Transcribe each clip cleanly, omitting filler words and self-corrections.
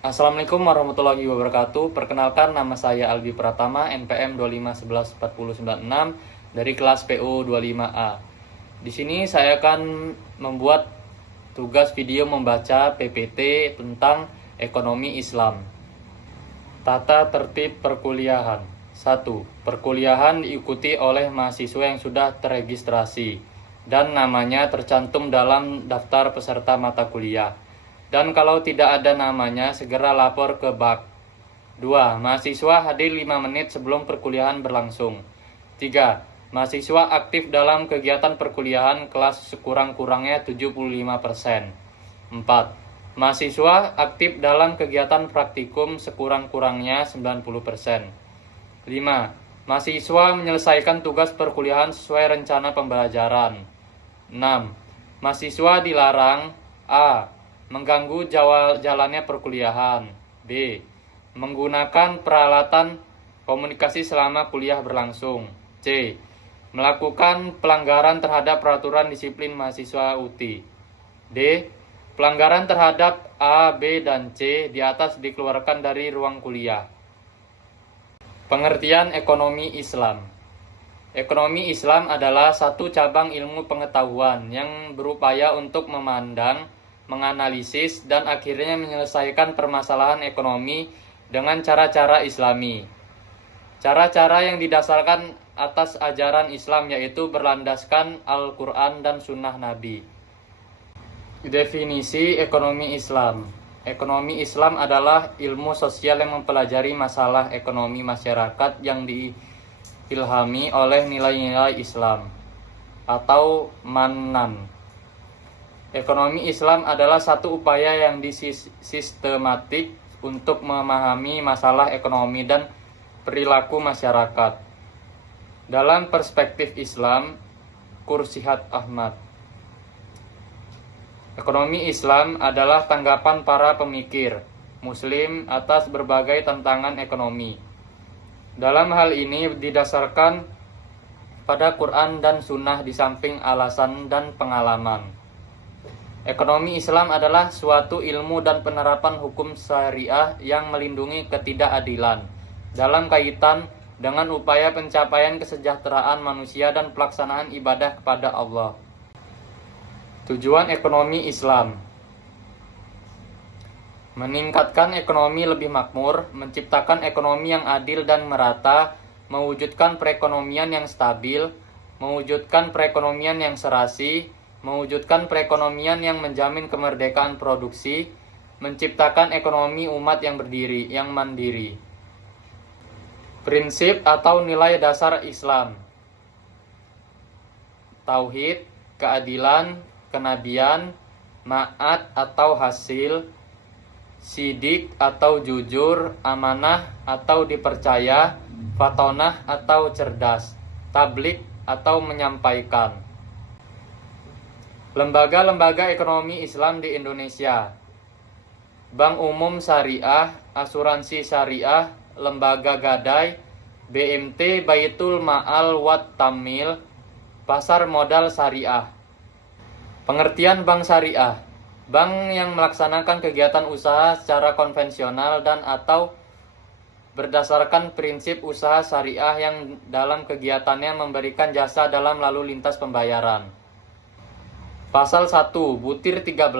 Assalamualaikum warahmatullahi wabarakatuh. Perkenalkan, nama saya Albi Pratama, NPM 25114096 dari kelas PU 25A. Di sini saya akan membuat tugas video membaca PPT tentang ekonomi Islam. Tata tertib perkuliahan. 1. Perkuliahan diikuti oleh mahasiswa yang sudah terregistrasi dan namanya tercantum dalam daftar peserta mata kuliah. Dan kalau tidak ada namanya, segera lapor ke BAK. 2. Mahasiswa hadir 5 menit sebelum perkuliahan berlangsung. 3. Mahasiswa aktif dalam kegiatan perkuliahan kelas sekurang-kurangnya 75%. 4. Mahasiswa aktif dalam kegiatan praktikum sekurang-kurangnya 90%. 5. Mahasiswa menyelesaikan tugas perkuliahan sesuai rencana pembelajaran. 6. Mahasiswa dilarang A. Mengganggu jalannya perkuliahan. B. Menggunakan peralatan komunikasi selama kuliah berlangsung. C. Melakukan pelanggaran terhadap peraturan disiplin mahasiswa UTI. D. Pelanggaran terhadap A, B, dan C di atas dikeluarkan dari ruang kuliah. Pengertian ekonomi Islam. Ekonomi Islam adalah satu cabang ilmu pengetahuan yang berupaya untuk memandang, menganalisis, dan akhirnya menyelesaikan permasalahan ekonomi dengan cara-cara Islami. Cara-cara yang didasarkan atas ajaran Islam yaitu berlandaskan Al-Quran dan Sunnah Nabi. Definisi ekonomi Islam. Ekonomi Islam adalah ilmu sosial yang mempelajari masalah ekonomi masyarakat yang diilhami oleh nilai-nilai Islam atau Manan. Ekonomi Islam adalah satu upaya yang sistematik untuk memahami masalah ekonomi dan perilaku masyarakat. Dalam perspektif Islam, Kursihat Ahmad. Ekonomi Islam adalah tanggapan para pemikir Muslim atas berbagai tantangan ekonomi. Dalam hal ini didasarkan pada Quran dan Sunnah di samping alasan dan pengalaman. Ekonomi Islam adalah suatu ilmu dan penerapan hukum syariah yang melindungi ketidakadilan dalam kaitan dengan upaya pencapaian kesejahteraan manusia dan pelaksanaan ibadah kepada Allah. Tujuan ekonomi Islam: meningkatkan ekonomi lebih makmur, menciptakan ekonomi yang adil dan merata, mewujudkan perekonomian yang stabil, mewujudkan perekonomian yang serasi, mewujudkan perekonomian yang menjamin kemerdekaan produksi, menciptakan ekonomi umat yang mandiri. Prinsip atau nilai dasar Islam: tauhid, keadilan, kenabian, ma'at atau hasil, sidik atau jujur, amanah atau dipercaya, fatonah atau cerdas, tablik atau menyampaikan. Lembaga-lembaga ekonomi Islam di Indonesia: Bank Umum Syariah, Asuransi Syariah, Lembaga Gadai, BMT Baitul Ma'al Wat Tamil, Pasar Modal Syariah. Pengertian bank syariah: bank yang melaksanakan kegiatan usaha secara konvensional dan atau berdasarkan prinsip usaha syariah yang dalam kegiatannya memberikan jasa dalam lalu lintas pembayaran. Pasal 1, Butir 13,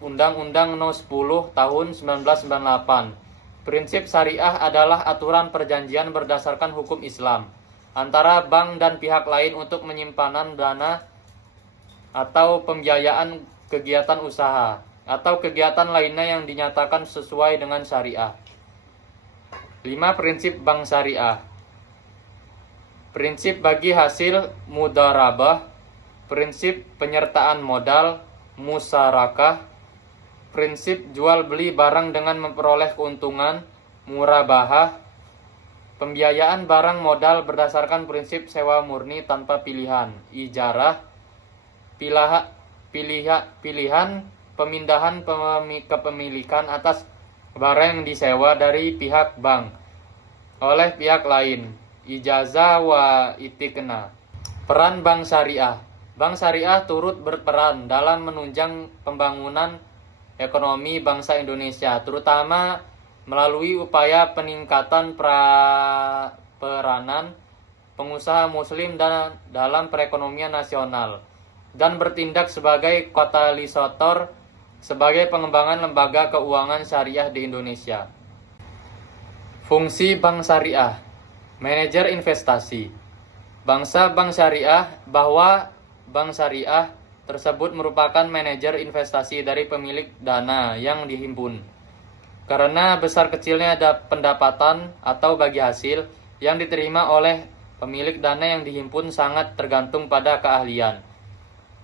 Undang-Undang No. 10 Tahun 1998. Prinsip syariah adalah aturan perjanjian berdasarkan hukum Islam antara bank dan pihak lain untuk penyimpanan dana atau pembiayaan kegiatan usaha atau kegiatan lainnya yang dinyatakan sesuai dengan syariah. 5. Prinsip bank syariah. Prinsip bagi hasil mudharabah, prinsip penyertaan modal, musyarakah, prinsip jual beli barang dengan memperoleh keuntungan, murabahah, pembiayaan barang modal berdasarkan prinsip sewa murni tanpa pilihan, ijarah, pilihan pemindahan kepemilikan atas barang yang disewa dari pihak bank oleh pihak lain, ijazah wa itikna. Peran bank syariah. Bank syariah turut berperan dalam menunjang pembangunan ekonomi bangsa Indonesia, terutama melalui upaya peningkatan peranan pengusaha muslim dalam perekonomian nasional dan bertindak sebagai katalisator sebagai pengembangan lembaga keuangan syariah di Indonesia. Fungsi bank syariah, manajer investasi. Bank syariah bahwa bank syariah tersebut merupakan manajer investasi dari pemilik dana yang dihimpun. Karena besar kecilnya ada pendapatan atau bagi hasil yang diterima oleh pemilik dana yang dihimpun sangat tergantung pada keahlian,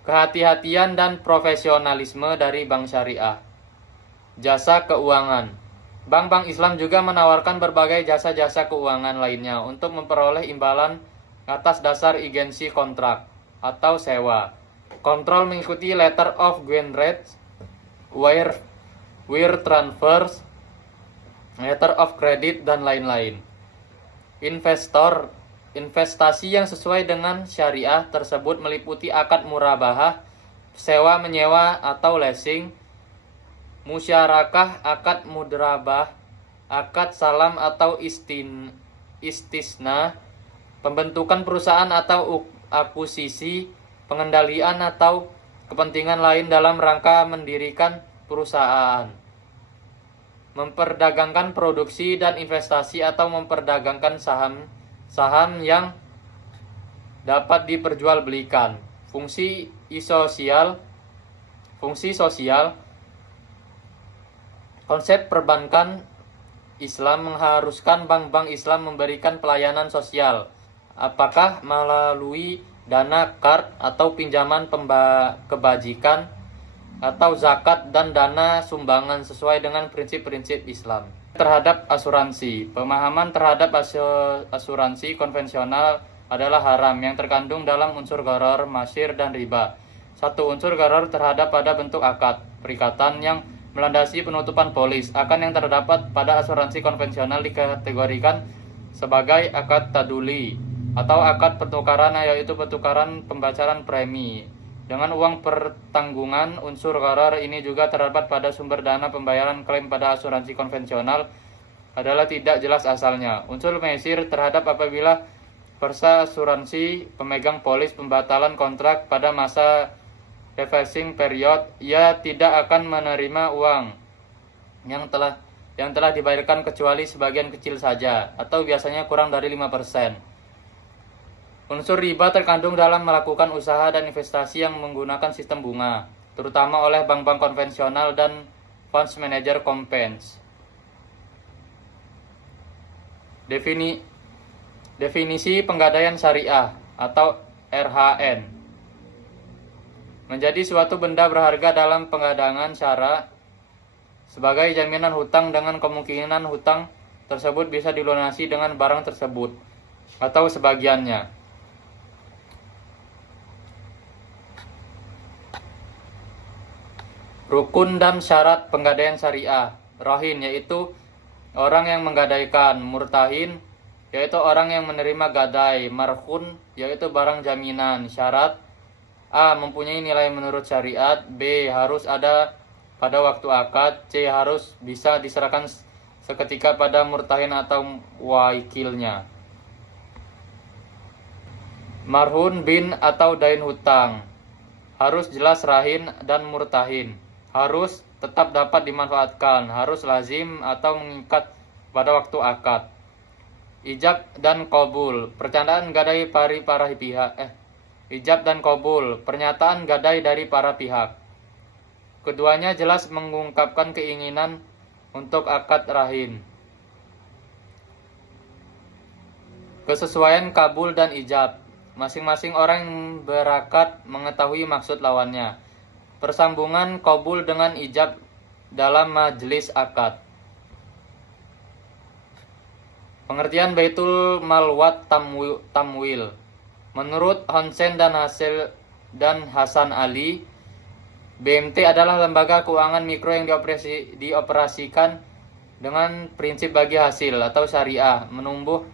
kehati-hatian dan profesionalisme dari bank syariah. Jasa keuangan. Bank-bank Islam juga menawarkan berbagai jasa-jasa keuangan lainnya untuk memperoleh imbalan atas dasar agensi kontrak atau sewa. Kontrol mengikuti letter of grant, wire transfers, letter of credit, dan lain-lain. Investor. Investasi yang sesuai dengan syariah tersebut meliputi akad murabahah, sewa-menyewa atau leasing, musyarakah, akad mudrabah, akad salam atau istisna, pembentukan perusahaan atau akuisisi, pengendalian atau kepentingan lain dalam rangka mendirikan perusahaan, memperdagangkan produksi dan investasi atau memperdagangkan saham yang dapat diperjualbelikan. Fungsi sosial. Konsep perbankan Islam mengharuskan bank-bank Islam memberikan pelayanan sosial, apakah melalui dana kard atau pinjaman kebajikan atau zakat dan dana sumbangan sesuai dengan prinsip-prinsip Islam. Terhadap asuransi. Pemahaman terhadap asuransi konvensional adalah haram yang terkandung dalam unsur gharar, masyir, dan riba. Satu, unsur gharar terhadap pada bentuk akad, perikatan yang melandasi penutupan polis. Akan yang terdapat pada asuransi konvensional dikategorikan sebagai akad taduli atau akad pertukaran, yaitu pertukaran pembayaran premi dengan uang pertanggungan. Unsur gharar ini juga terdapat pada sumber dana pembayaran klaim pada asuransi konvensional adalah tidak jelas asalnya. Unsur maisir terhadap apabila peserta asuransi pemegang polis pembatalan kontrak pada masa reversing period, ia tidak akan menerima uang yang telah dibayarkan kecuali sebagian kecil saja atau biasanya kurang dari 5%. Unsur riba terkandung dalam melakukan usaha dan investasi yang menggunakan sistem bunga, terutama oleh bank-bank konvensional dan funds manager companies. Definisi penggadaian syariah atau RHN. Menjadi suatu benda berharga dalam penggadangan syara sebagai jaminan hutang dengan kemungkinan hutang tersebut bisa dilunasi dengan barang tersebut atau sebagiannya. Rukun dan syarat penggadaian syariah. Rahin yaitu orang yang menggadaikan, murtahin yaitu orang yang menerima gadai, marhun yaitu barang jaminan. Syarat: A. Mempunyai nilai menurut syariat. B. Harus ada pada waktu akad. C. Harus bisa diserahkan seketika pada murtahin atau wakilnya. Marhun bin atau dain hutang. Harus jelas rahin dan murtahin. Harus tetap dapat dimanfaatkan. Harus lazim atau mengikat pada waktu akad. Ijab dan qabul. Percandaan gadai dari para pihak. Ijab dan qabul. Pernyataan gadai dari para pihak. Keduanya jelas mengungkapkan keinginan untuk akad rahin. Kesesuaian kabul dan ijab. Masing-masing orang yang berakad mengetahui maksud lawannya. Persambungan qabul dengan ijab dalam majelis akad. Pengertian Baitul Mal wat Tamwil. Menurut Honsen dan Hasan Ali, BMT adalah lembaga keuangan mikro yang dioperasikan dengan prinsip bagi hasil atau syariah, menumbuh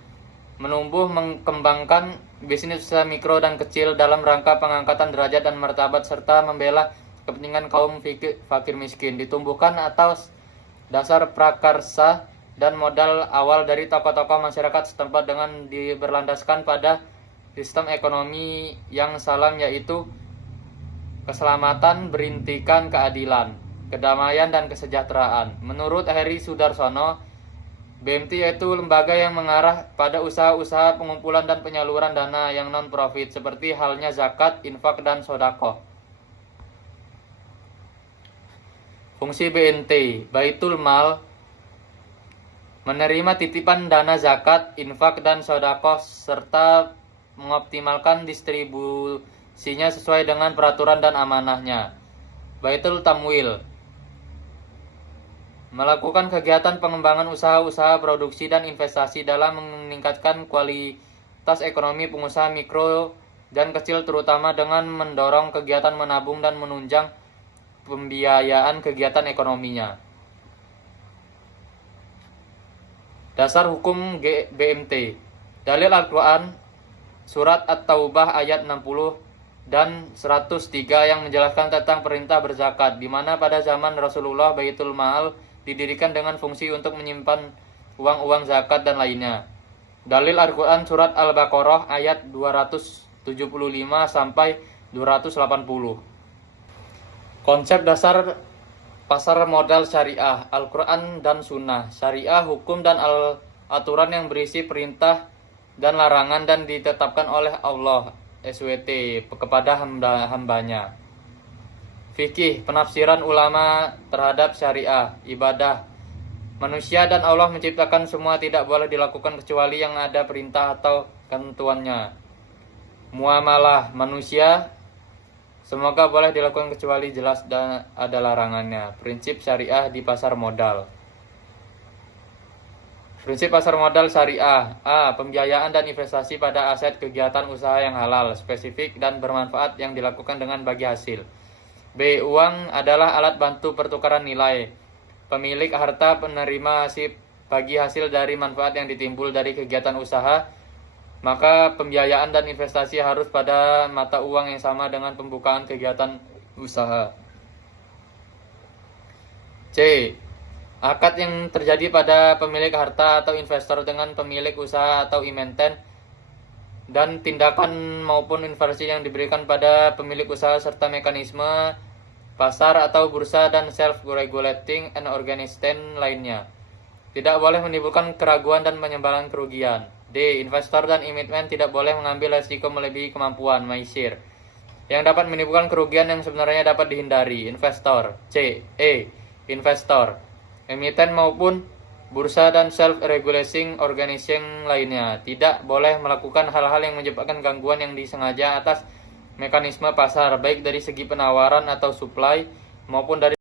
mengembangkan bisnis usaha mikro dan kecil dalam rangka pengangkatan derajat dan martabat serta membela kepentingan kaum fakir miskin, ditumbuhkan atas dasar prakarsa dan modal awal dari tokoh-tokoh masyarakat setempat dengan berlandaskan pada sistem ekonomi yang salam, yaitu keselamatan berintikan keadilan, kedamaian, dan kesejahteraan. Menurut Heri Sudarsono, BMT yaitu lembaga yang mengarah pada usaha-usaha pengumpulan dan penyaluran dana yang non-profit seperti halnya zakat, infak, dan sodako. Fungsi BNT, Baitul Mal, menerima titipan dana zakat, infak, dan sodako serta mengoptimalkan distribusinya sesuai dengan peraturan dan amanahnya. Baitul Tamwil, melakukan kegiatan pengembangan usaha-usaha produksi dan investasi dalam meningkatkan kualitas ekonomi pengusaha mikro dan kecil, terutama dengan mendorong kegiatan menabung dan menunjang pembiayaan kegiatan ekonominya. Dasar hukum BMT, dalil Al-Quran surat At-Taubah ayat 60 dan 103 yang menjelaskan tentang perintah berzakat, di mana pada zaman Rasulullah Baitul Mal didirikan dengan fungsi untuk menyimpan uang-uang zakat dan lainnya. Dalil Al-Quran surat Al-Baqarah ayat 275 sampai 280. Konsep dasar pasar modal syariah, Al-Quran dan Sunnah. Syariah, hukum dan aturan yang berisi perintah dan larangan dan ditetapkan oleh Allah SWT kepada hambanya. Fikih, penafsiran ulama terhadap syariah, ibadah. Manusia dan Allah menciptakan semua tidak boleh dilakukan kecuali yang ada perintah atau ketentuannya. Muamalah, manusia semoga boleh dilakukan kecuali jelas dan ada larangannya. Prinsip syariah di pasar modal. Prinsip pasar modal syariah. A. Pembiayaan dan investasi pada aset kegiatan usaha yang halal, spesifik dan bermanfaat yang dilakukan dengan bagi hasil. B. Uang adalah alat bantu pertukaran nilai. Pemilik harta penerima bagi hasil dari manfaat yang ditimbul dari kegiatan usaha, maka pembiayaan dan investasi harus pada mata uang yang sama dengan pembukaan kegiatan usaha. C. Akad yang terjadi pada pemilik harta atau investor dengan pemilik usaha atau emiten, dan tindakan maupun investasi yang diberikan pada pemilik usaha serta mekanisme pasar atau bursa dan self-regulating and organization lainnya. Tidak boleh menimbulkan keraguan dan penyebaran kerugian. D. Investor dan emiten tidak boleh mengambil risiko melebihi kemampuan maisir yang dapat menimbulkan kerugian yang sebenarnya dapat dihindari. Investor. C. Investor, emiten maupun bursa dan self-regulating organization lainnya tidak boleh melakukan hal-hal yang menyebabkan gangguan yang disengaja atas mekanisme pasar, baik dari segi penawaran atau supply maupun dari